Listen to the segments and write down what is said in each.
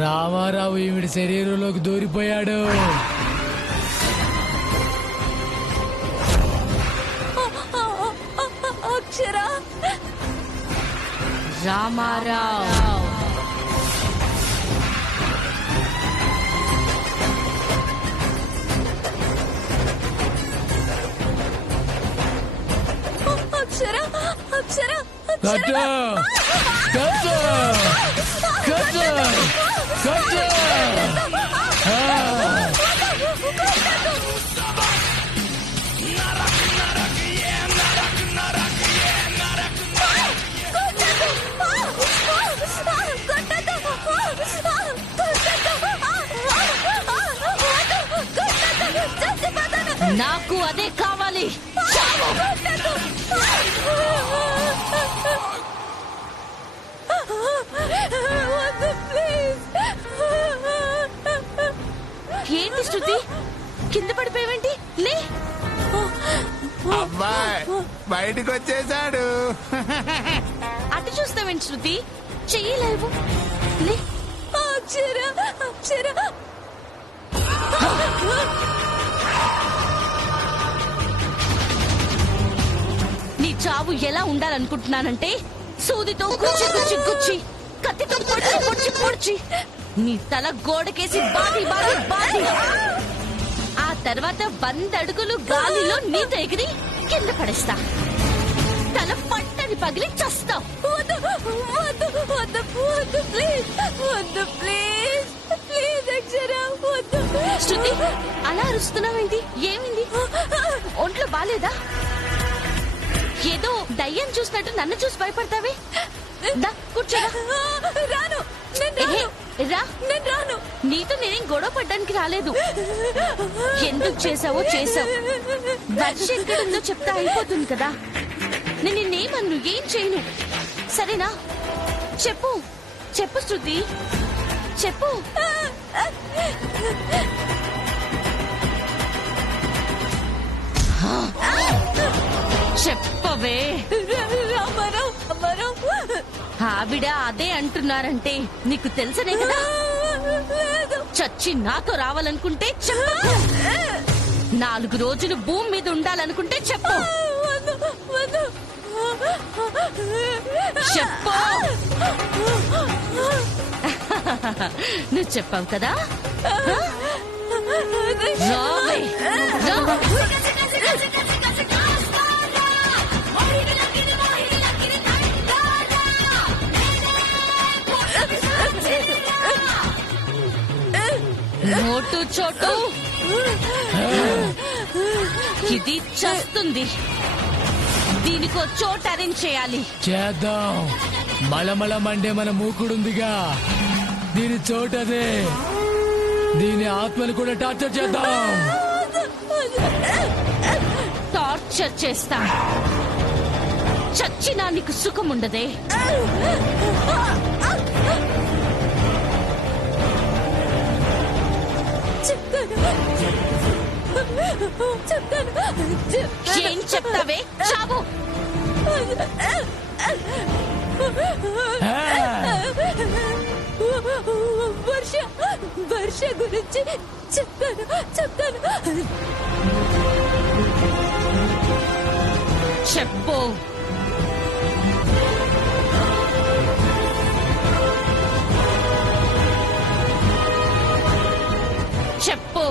రామారావు ఈవిడి శరీరంలోకి దూరిపోయాడు. అక్షర రామారావు అక్షర అక్షర కట్టు కట్టు కట్టు కట్టు. నాకు అదే కావాలి. ఏంటి శృతి, కింద పడిపోయావేంటి? లే. అబ్బాయి బయటకు వచ్చేసాడు. అటు చూస్తావేంటి శృతి, చెయ్యలేవు. లే. అక్షర అక్షర నీ చావు ఎలా ఉండాలనుకుంటున్నానంటే సూదితో గుచ్చి గుచ్చి గుచ్చి, కత్తితో పొడిచి పొడిచి పొడిచి, నీ తల గోడకేసి బాది బాది బాది, ఆ తర్వాత 100 అడుగులు గాలిలో నీతో ఎగిరి కింద పడేస్తా. తల పట్టని పగిలి చస్తావు. వద్దు వద్దు వద్దు వద్దు ప్లీజ్ వద్దు ప్లీజ్ ప్లీజ్ అక్షర వద్దు. శృతి, అలా అరుస్తున్నావేంటి? ఏమింది? ఒంట్లో బాలేదా? ఏదో దయ్యం చూసినట్టు నన్ను చూసి భయపడతావే. కూర్చోరా. రాను నేను రాను. నీతో నేనేం గొడవ పడ్డానికి రాలేదు. ఎందుకు చేసావో చేసావు. వర్ష ఎక్కడుందో చెప్తా అయిపోతుంది కదా. నేను నిన్నేమన్ను, ఏం చేయను. సరేనా? చెప్పు చెప్పు శృతి, చెప్పు. చెప్పవే. ఆవిడ అదే అంటున్నారంటే నీకు తెలుసనే కదా. చచ్చి నాతో రావాలనుకుంటే చెప్పు. 4 రోజులు భూమి మీద ఉండాలనుకుంటే చెప్పు. చెప్పు. నువ్వు చెప్పావు కదా. రావే. నోటు చోటు ఇది చేస్తుంది. దీనికో చోటు అరేంజ్ చేయాలి. చేద్దాం. మళమళ మండే మన మూకుడుందిగా, దీని చోటదే. దీని ఆత్మని కూడా టార్చర్ చేద్దాం. టార్చర్ చేస్తా. చచ్చినా నీకు సుఖం ఉండదే. ఏం చెప్తావే? చావు. వర్ష గురించి చెప్తాను. చెప్పు. చెప్పు.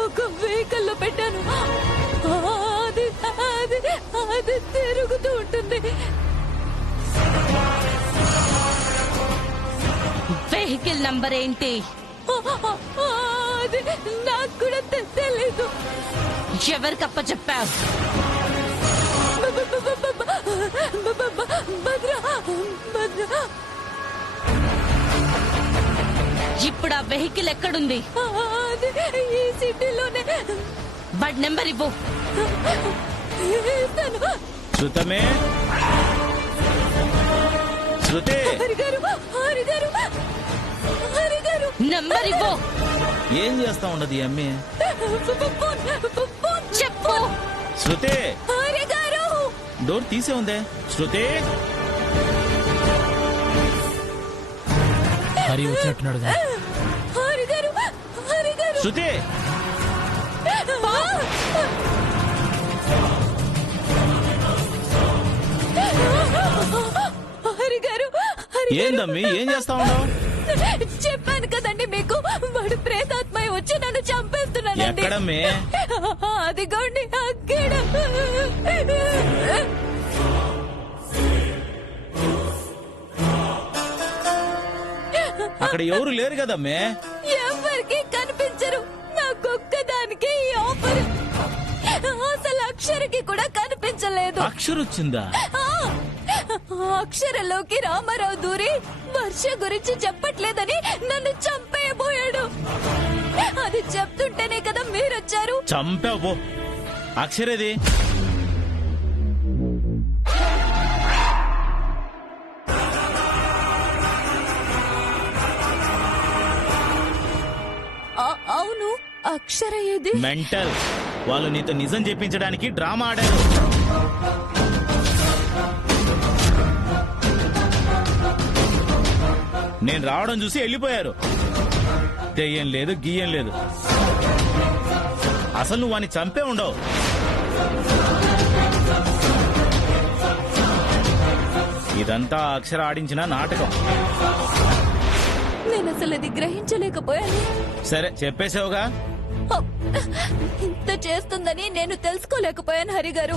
ఒక వెహికల్లో పెట్టాను. అది తిరుగుతూ ఉంటుంది. వెహికల్ నంబర్ ఏంటి? అది నాకు కూడా తెలీదు. ఎవరికప్ప చెప్పావు? ఇప్పుడు ఆ వెహికల్ ఎక్కడుంది? అది ఈ సిటీలోనే. బట్ నెంబర్ ఇవ్వు. శృతమే, శృతి, నెంబర్ ఇవ్వు. ఏం చేస్తా ఉండదు ఈ అమ్మి? చెప్పు. శృతి, డోర్ తీసే ఉందే. శృతి, హరి వచ్చినట్టున్నాడు. హరి గారు, హరి గారు. శృతి హరి గారు, హరి గారు. ఏందమ్మి ఏం చేస్తా ఉన్నావు? చెప్పాను కదండి మీకు, వాడు ప్రేతాత్మ వచ్చి నన్ను చంపేస్తున్నానండి. ఎక్కడమ్మే? అదిగోండి అక్కడ. అక్కడ ఎవరు లేరు కదమ్మే. ఎవరికి కనిపించరు. నాకొక్కదానికి ఈ ఆఫర్. అసలు అక్షరకి కూడా కనిపించలేదు. అక్షర వచ్చిందా? అక్షరలోకి రామారావు దూరి వర్ష గురించి చెప్పట్లేదని నన్ను చంపేయబోయాడు. అది చెప్తుంటేనే కదా మీరొచ్చారు. చంపావు పో. అక్షరేది? అవును, అక్షర ఏది? మెంటల్. వాళ్ళు నీతో నిజం చెప్పించడానికి డ్రామా ఆడారు. నేను రావడం చూసి వెళ్ళిపోయారు. దెయ్యం లేదు, గీయం లేదు. అసలు నువ్వు వాడిని చంపే ఉండవు. ఇదంతా అక్షర ఆడించిన నాటకం. నేను అసలు అది గ్రహించలేకపోయాను. సరే చెప్పేసావుగా. ఇంత చేస్తుందని నేను తెలుసుకోలేకపోయాను హరి గారు.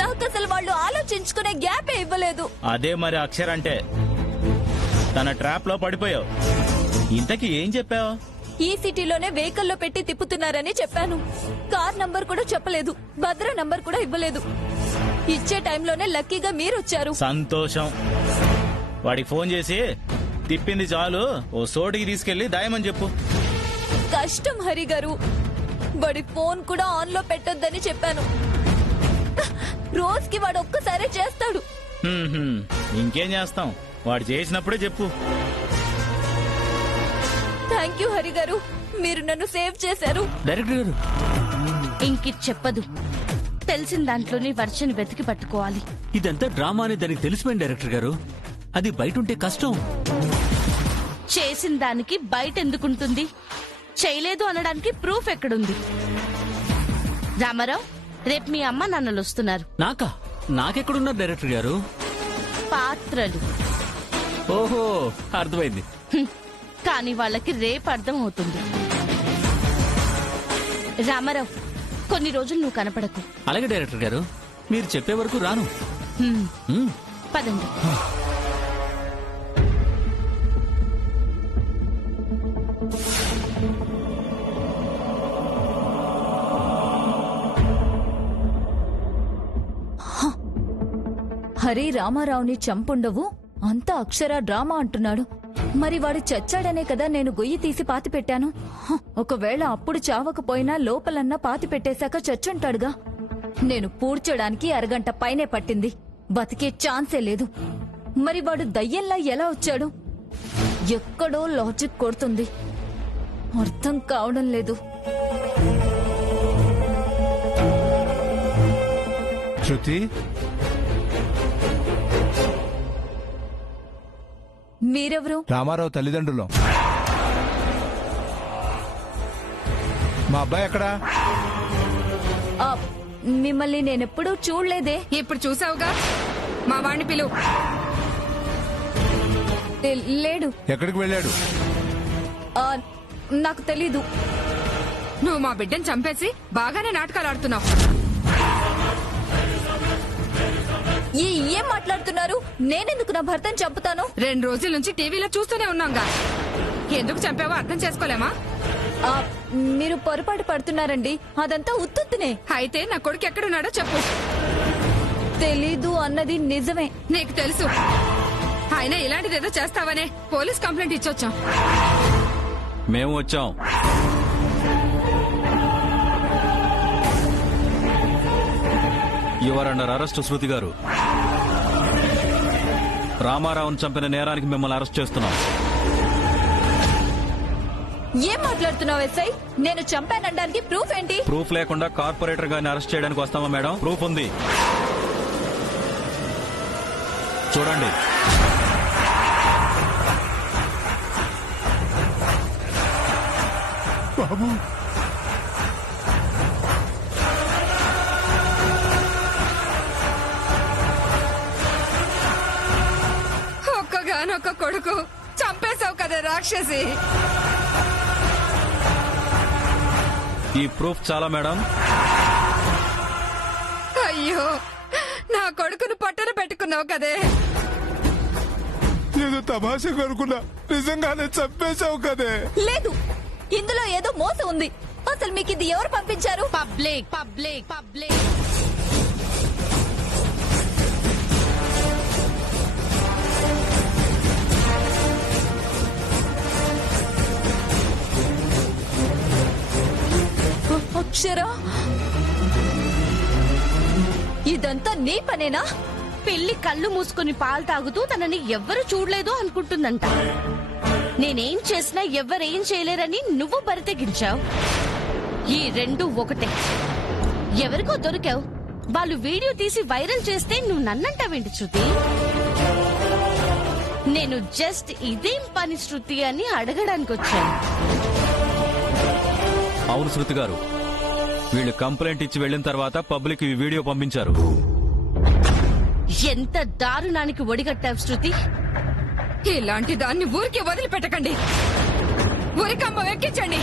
నాకు అసలు వాళ్ళు ఆలోచించుకునే గ్యాపే ఇవ్వలేదు. అదే మరి అక్షర అంటే. తన ట్రాప్ లో పడిపోయావు. ఇంతకీ ఏం చెప్పావు? ఈ సిటీలోనే వెహికల్లో పెట్టి తిప్పుతున్నారని చెప్పాను. కార్ నంబర్ కూడా చెప్పలేదు. భద్ర నంబర్ కూడా ఇవ్వలేదు. ఇచ్చే టైంలోనే లక్కీగా మీరొచ్చారు. సంతోషం. వాడికి ఫోన్ చేసి తిప్పింది చాలు, ఓ చోటికి తీసుకెళ్లి దాయమని చెప్పు. కష్టం హరి గారు. వాడి ఫోన్ కూడా ఆన్ లో పెట్టొద్దని చెప్పాను. రోజుకి వాడు ఒక్కసారే చేస్తాడు. ఇంకేం చేస్తాం, వాడు చేసినప్పుడే చెప్పు. థ్యాంక్ యూ హరి గారు, మీరు నన్ను సేవ్ చేశారు. డైరెక్టర్ గారు, ఇంకి చెప్పదు. తెలిసిన దాంట్లోనే వర్షని వెతికి పట్టుకోవాలి. ఇదంతా డ్రామా అని దానికి తెలిసిపోయింది డైరెక్టర్ గారు. అది బయట ఉంటే కష్టం. చేసిన దానికి బయట ఎందుకుంటుంది? చేయలేదు అనడానికి ప్రూఫ్ ఎక్కడుంది? రామారావు, రేపు మీ అమ్మ నాన్నలు వస్తున్నారు. నాకెక్కడున్నారు డైరెక్టర్ గారు? పాత్రలు. ఓహో, అర్థమైంది. కానీ వాళ్ళకి రేపు అర్థం అవుతుంది. రామారావు, కొన్ని రోజులు నువ్వు కనపడకు. అలాగే డైరెక్టర్ గారు, మీరు చెప్పే వరకు రాను. పదండి. హరి రామారావుని చంపుండవు, అంతా అక్షర డ్రామా అంటున్నాడు. మరి వాడు చచ్చాడనే కదా నేను గొయ్యి తీసి పాతి పెట్టాను. ఒకవేళ అప్పుడు చావకపోయినా లోపలన్నా పాతి పెట్టేశాక చచ్చుంటాడుగా. నేను పూడ్చడానికి అరగంట పైనే పట్టింది. బతికే ఛాన్సే లేదు. మరి వాడు దయ్యంలా ఎలా వచ్చాడు? ఎక్కడో లాజిక్ కొడుతుంది. అర్థం కావడం లేదు. శృతి, మీరెవరు? రామారావు తల్లిదండ్రులు. మా అబ్బాయి ఎక్కడా? మిమ్మల్ని నేనెప్పుడూ చూడలేదే. ఇప్పుడు చూసావుగా, మా వాణ్ణి పిలువు. లేడు. ఎక్కడికి వెళ్ళాడు? నాకు తెలీదు. నువ్వు మా బిడ్డను చంపేసి బాగానే నాటకాలు ఆడుతున్నావు. ఏం మాట్లాడుతున్నారు? నేనెందుకు నా భర్తను చంపుతాను? 2 రోజుల నుంచి టీవీలో చూస్తూనే ఉన్నాంగా. ఎందుకు చంపావో అర్థం చేసుకోలేమా? మీరు పొరపాటు పడుతున్నారండి. అదంతా ఉత్తుత్తునే. అయితే నా కొడుకు ఎక్కడున్నాడో చెప్పు. తెలీదు అన్నది నిజమే. నీకు తెలుసు. ఆయన ఇలాంటిదేదో చేస్తావనే పోలీస్ కంప్లైంట్ ఇచ్చొచ్చాం. మేము వచ్చాం. యువర్ అండర్ అరెస్ట్ శృతి గారు. రామారావును చంపిన నేరానికి మిమ్మల్ని అరెస్ట్ చేస్తున్నాం. ఏం మాట్లాడుతున్నావు ఎస్ఐ? నేను చంపానడానికి ప్రూఫ్ ఏంటి? ప్రూఫ్ లేకుండా కార్పొరేటర్ గారిని అరెస్ట్ చేయడానికి వస్తామా మేడం? ప్రూఫ్ ఉంది, చూడండి. బాబు ఒక్కగానొక్క కొడుకు చంపేశావు కదా రాక్షసి. ఈ ప్రూఫ్ చాలా మేడం. అయ్యో, నా కొడుకును పట్టణ పెట్టుకున్నావు కదే. ఏదో తమాషా కొనుక్కున్నా, నిజంగానే చంపేశావు కదే. లేదు, ఇందులో ఏదో మోసం ఉంది. అసలు మీకు ఇది ఎవరు పంపించారు? Public public public. అక్షర, ఇదంతా నీ పనేనా? పెళ్లి కళ్ళు మూసుకుని పాలు తాగుతూ తనని ఎవ్వరు చూడలేదు అనుకుంటుందంట. నేనేం చేసినా ఎవ్వరేం చేయలేరని నువ్వు బరితెగించావు. ఈ రెండు ఒకటే. ఎవరికో దొరికావు, వాళ్ళు వీడియో తీసి వైరల్ చేస్తే నువ్వు నన్నంటావేంటి శృతి? నేను జస్ట్ ఇదేం పని శృతి అని అడగడానికి వచ్చాను. అవును శృతి గారు, వీళ్ళు కంప్లైంట్ ఇచ్చి వెళ్లిన తర్వాత పబ్లిక్ ఈ వీడియో పంపించారు. ఎంత దారుణానికి ఒడిగట్టావు శృతి. ఇలాంటి దాన్ని ఊరికి వదిలిపెట్టకండి. ఊరికమ్మ ఎక్కించండి.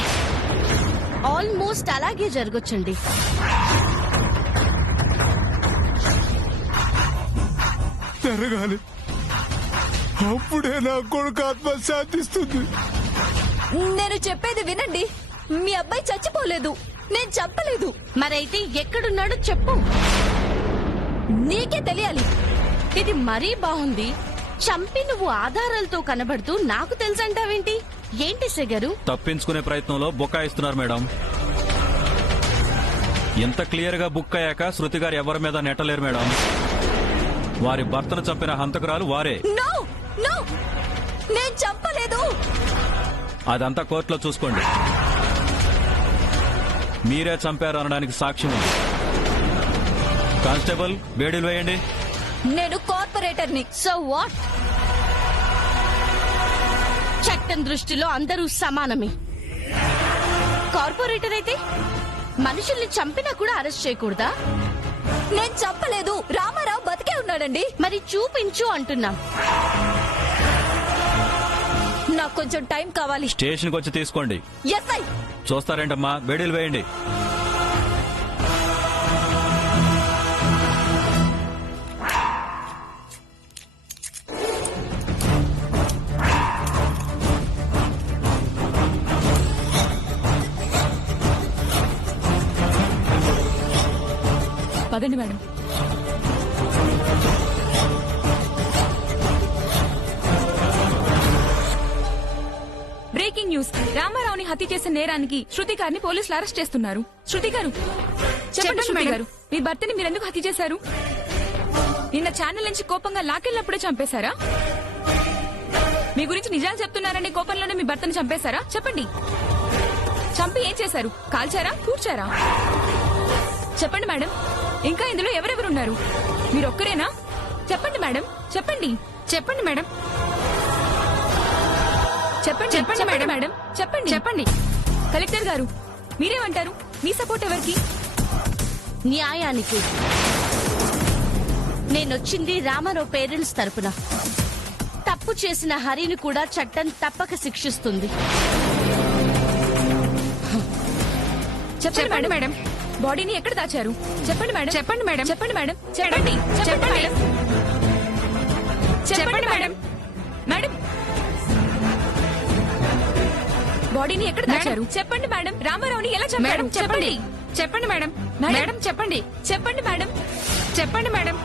ఆల్మోస్ట్ అలాగే జరగొచ్చండి. జరగాలి, అప్పుడే నా కొడుకు ఆత్మ శాంతిస్తుంది. నేను చెప్పేది వినండి. మీ అబ్బాయి చచ్చిపోలేదు, నేను చంపలేదు. మరైతే ఎక్కడున్నాడో చెప్పు. నీకే తెలియాలి. ఇది మరీ బాగుంది. చంపి నువ్వు ఆధారాలతో కనబడుతూ నాకు తెలుసంటావేంటి? ఏంటి సెగరు? తప్పించుకునే ప్రయత్నంలో బుకాయిస్తున్నారు మేడం. ఎంత క్లియర్ గా బుక్ అయ్యాక శృతి గారు ఎవరి మీద నెట్టలేరు మేడం. వారి భర్తను చంపిన హంతకురాలు వారే. నో నో, నేను చంపలేదు. అదంతా కోర్టులో చూసుకోండి. మీరే చంపారు అనడానికి సాక్ష్యం ఉంది. కానిస్టేబుల్, వేడిలు వేయండి. నేను కార్పొరేటర్ని. So what? చట్టం దృష్టిలో అందరూ సమానమే. కార్పొరేటర్ అయితే మనుషుల్ని చంపినా కూడా అరెస్ట్ చేయకూడదా? నేను చంపలేదు. రామారావు బతికే ఉన్నాడండి. మరి చూపించు అంటున్నాం. నాకు కొంచెం టైం కావాలి. స్టేషన్కి వచ్చి తీసుకోండి. ఎస్ఐ, చూస్తారేంటమ్మా, వేడిలు వేయండి. పదండి మేడం. Breaking news. రామారావుని హత్య చేసిన నేరానికి శృతి గారిని పోలీసులు అరెస్ట్ చేస్తున్నారు. శృతి గారు, చెప్పండి శృతి గారు, మీ భర్తని మీరెందుకు హత్య చేశారు? నిన్న ఛానల్ నుంచి కోపంగా లాకెళ్ళినప్పుడే చంపేశారా? మీ గురించి నిజాలు చెప్తున్నారనే కోపంలోనే మీ భర్తని చంపేశారా? చెప్పండి. చంపి ఏం చేశారు? కాల్చారా? పూడ్చారా? చెప్పండి మేడం. ఇంకా ఇందులో ఎవరెవరున్నారు? మీరొక్కరేనా? చెప్పండి మేడం, చెప్పండి. చెప్పండి మేడం, చెప్పండి. చెప్పండి మేడం. మేడం చెప్పండి. చెప్పండి. కలెక్టర్ గారు, మీరేమంటారు? మీ సపోర్ట్ ఎవరికి? న్యాయానికి. నేనొచ్చింది రామారావు పేరెంట్స్ తరపున. తప్పు చేసిన హరిని కూడా చట్టం తప్పక శిక్షిస్తుంది. చెప్పండి మేడం. బాడీని ఎక్కడ దాచారు? చెప్పండి మేడం. చెప్పండి మేడం. చెప్పండి మేడం. చెప్పండి. చెప్పండి మేడం. చెప్పండి మేడం. మేడం, బాడీని ఎక్కడ దాచారు? చెప్పండి మేడం. రామారావుని ఎలా చంపారు? చెప్పండి. చెప్పండి మేడం. మేడం చెప్పండి. చెప్పండి మేడం. చెప్పండి మేడం.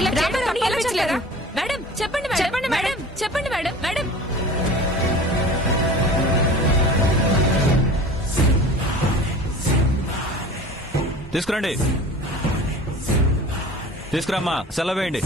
ఇలా రామారావుని ఎలా చంపారు? మేడం చెప్పండి మేడం. చెప్పండి మేడం. చెప్పండి మేడం. మేడం, తీసుకురండి. తీసుకురామ్మా, సెలవేయండి.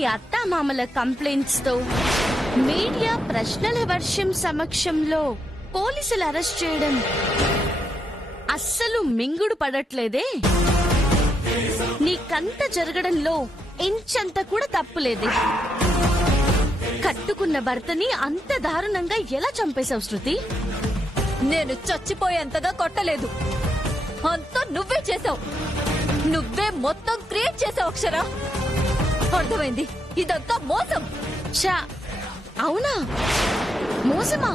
మీ అత్తామామల కంప్లైంట్స్ తో మీడియా ప్రశ్నల వర్షం సమక్షంలో పోలీసులు అరెస్ట్ చేయడం అస్సలు మింగుడు పడట్లేదే. నీకంత జరగడంలో ఇంచంత కూడా తప్పులేదే. కట్టుకున్న భర్తని అంత దారుణంగా ఎలా చంపేశావు శృతి? నేను చచ్చిపోయేంతగా కొట్టలేదు, అంతా నువ్వే చేసావు. నువ్వే మొత్తం క్రియేట్ చేసావు అక్షర. అర్థమైంది, ఇదంతా మోసం. చా, అవునా? మోసమా?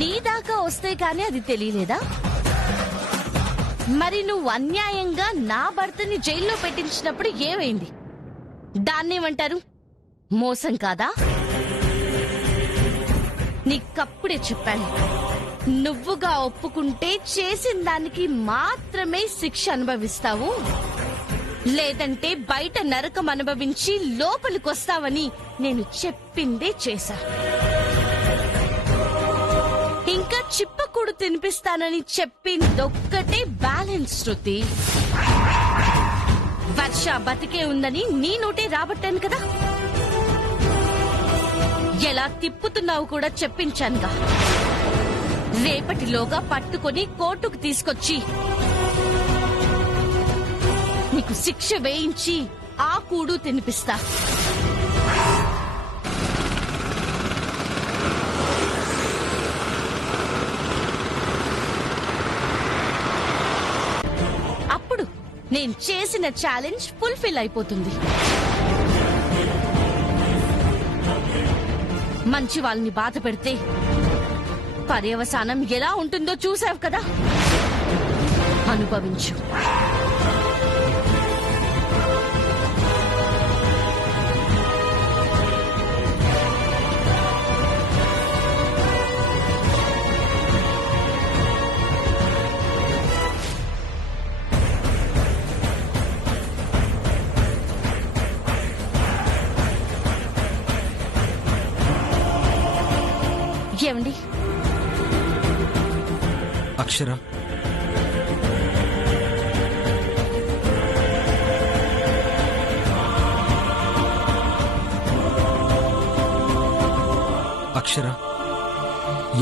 నీ దాకా వస్తే కానీ అది తెలియలేదా? మరి నువ్వు అన్యాయంగా నా భర్తని జైల్లో పెట్టించినప్పుడు ఏమైంది? దాన్నేమంటారు? మోసం కాదా? నీకప్పుడే చెప్పాను, నువ్వుగా ఒప్పుకుంటే చేసిన దానికి మాత్రమే శిక్ష అనుభవిస్తావు, లేదంటే బయట నరకం అనుభవించి లోపలికొస్తావని నేను చెప్పిందే చేశా. ఇంకా చిప్పకూడు తినిపిస్తానని చెప్పిందొక్కటే బ్యాలెన్స్ శృతి. వర్ష బతికే ఉందని నీ నోటే రాబట్టాను కదా. ఎలా తిప్పుతున్నావు కూడా చెప్పించానుగా. రేపటిలోగా పట్టుకొని కోర్టుకు తీసుకొచ్చి నీకు శిక్ష వేయించి ఆ కూడు తినిపిస్తా. అప్పుడు నేను చేసిన ఛాలెంజ్ ఫుల్ఫిల్ అయిపోతుంది. మంచి వాళ్ళని బాధ పెడితే పర్యవసానం ఎలా ఉంటుందో చూసావు కదా. అనుభవించు. ఏమండి? అక్షర, అక్షర,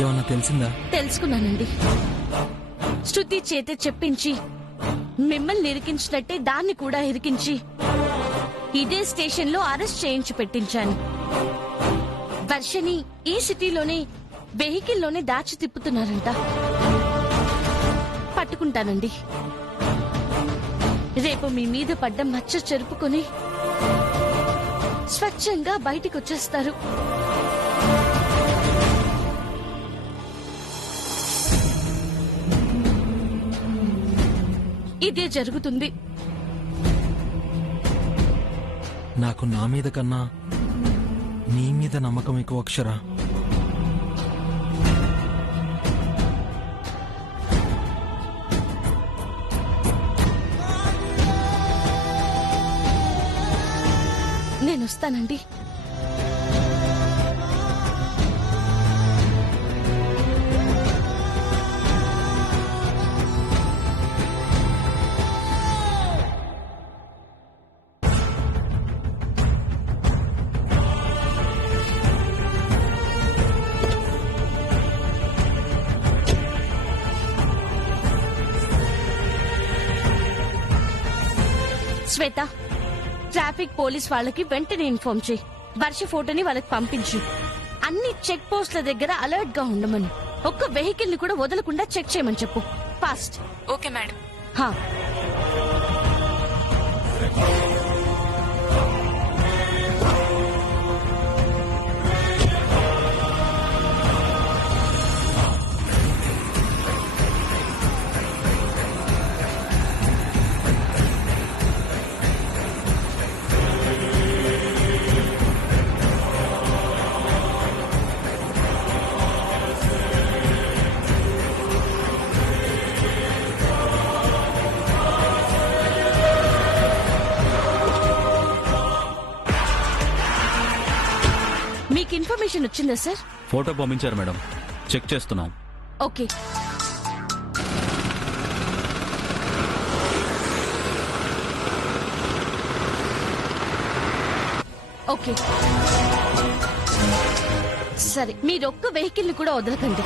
ఏమన్నా తెలిసిందా? తెలుసుకున్నానండి. శృతి చేత చెప్పించి మిమ్మల్ని ఇరికించినట్టే దాన్ని కూడా ఇరికించి ఇదే స్టేషన్లో అరెస్ట్ చేయించి పెట్టించాను. వర్షని ఈ సిటీలోనే వెహికల్లోనే దాచి తిప్పుతున్నారంట. పట్టుకుంటానండి. రేపు మీ మీద పడ్డ మచ్చ చెరుపుకొని స్వచ్ఛంగా బయటికొచ్చేస్తారు. ఇదే జరుగుతుంది. నాకు నా మీద కన్నా నీ మీద నమ్మకం ఎక్కువ అక్షర. నేను వస్తానండి. శ్వేత, ట్రాఫిక్ పోలీస్ వాళ్ళకి వెంటనే ఇన్ఫార్మ్ చేయి. వర్ష ఫోటోని వాళ్ళకి పంపించు. అన్ని చెక్ పోస్ట్ల దగ్గర అలర్ట్ గా ఉండమని, ఒక్క వెహికల్ ని కూడా వదలకుండా చెక్ చేయమని చెప్పు. ఫాస్ట్. Okay madam. హా. మీకు ఇన్ఫర్మేషన్ వచ్చిందా సార్? ఫోటో పంపించారు మేడం, చెక్ చేస్తున్నాం. ఓకే. ఓకే సరే మీరొక్క వెహికల్ ని కూడా వదలకండి